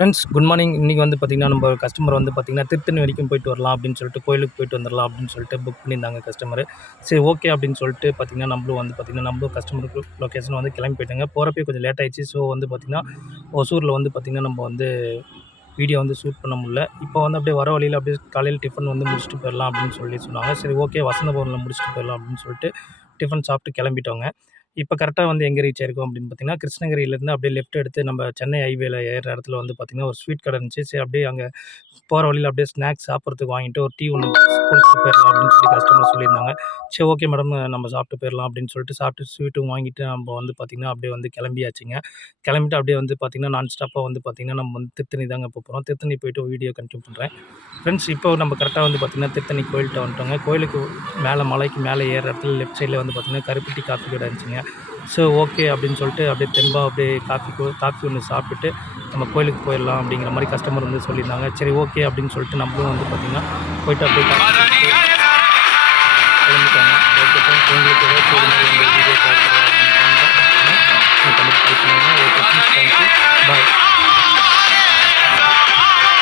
Friends good morning. இன்றைக்கி வந்து பார்த்திங்கன்னா நம்ம கஸ்டமர் வந்து பார்த்திங்கன்னா திருத்தணி வரைக்கும் போயிட்டு வரலாம் அப்படின்னு சொல்லிட்டு கோயிலுக்கு போயிட்டு வந்துடலாம் அப்படின்னு சொல்லிட்டு புக் பண்ணியிருந்தாங்க கஸ்டமர். சரி ஓகே அப்படின்னு சொல்லிட்டு பார்த்திங்கன்னா நம்மளும் கஸ்டமருக்கு லொக்கேஷன் வந்து கிளம்பி போயிட்டாங்க. போகிறப்பே கொஞ்சம் லேட் ஆயிடுச்சு. ஸோ வந்து பார்த்திங்கன்னா ஒசூரில் வந்து பார்த்திங்கன்னா நம்ம வந்து வீடியோ வந்து ஷூட் பண்ண முடியல. இப்போ வந்து அப்படியே வர வழியில் அப்படியே காலையில் டிஃபன் வந்து முடிச்சுட்டு போயிடலாம் அப்படின்னு சொன்னாங்க. சரி ஓகே வசந்த பவனில் முடிச்சுட்டு போயிடலாம் அப்படின்னு சொல்லிட்டு டிஃபன் சாப்பிட்டு கிளம்பிட்டோங்க. இப்போ கரெக்டாக வந்து எங்கே ரீச் ஆயிருக்கோம் அப்படின்னு பார்த்தீங்கன்னா, கிருஷ்ணகிரியிலேருந்து அப்படியே லெஃப்ட் எடுத்து நம்ம சென்னை ஹைவேல ஏறுற இடத்துல வந்து பார்த்தீங்கன்னா, ஒரு ஸ்வீட் கடை இருந்துச்சு. சரி அப்படியே அங்கே போகிற வழியில அப்படியே ஸ்நாக்ஸ் சாப்பிட்றதுக்கு வாங்கிட்டு ஒரு டீ ஒன்று குடிச்சிட்டு போயிடலாம் அப்படின்னு சொல்லி கஸ்டமர் சொல்லியிருந்தாங்க. சரி ஓகே மேடம் நம்ம சாப்பிட்டு போயிடலாம் அப்படின்னு சொல்லிட்டு சாப்பிட்டு ஸ்வீட்டும் வாங்கிட்டு நம்ம வந்து பார்த்திங்கன்னா, அப்படியே வந்து கிளம்பியாச்சுங்க. கிளம்பிட்டு அப்படியே வந்து பார்த்திங்கன்னா, நான் ஸ்டாப்பாக வந்து பார்த்திங்கன்னா, நம்ம வந்து திருத்தணி தாங்க போகிறோம். திருத்தணி போயிட்டு வீடியோ கன்டினியூ பண்ணுறேன். ஃப்ரெண்ட்ஸ் இப்போ நம்ம கரெக்டாக வந்து பார்த்திங்கன்னா, திருத்தணி கோயில்கிட்ட வந்துட்டோங்க. கோயிலுக்கு மேலே மலைக்கு மேலே ஏறுற இடத்துல லெஃப்ட் சைடில் வந்து பார்த்திங்கன்னா, கருப்பட்டி காஃபி கடை இருந்துச்சுங்க. ஸோ ஓகே அப்படின்னு சொல்லிட்டு அப்படியே தெம்பா அப்படியே காஃபி ஒன்று சாப்பிட்டுட்டு நம்ம கோயிலுக்கு போயிடலாம் அப்படிங்கிற மாதிரி கஸ்டமர் வந்து சொல்லியிருந்தாங்க. சரி ஓகே அப்படின்னு சொல்லிட்டு நம்மளும் வந்து பார்த்திங்கன்னா போயிட்டு அப்படியே கிளம்பிட்டாங்க. ஓகே.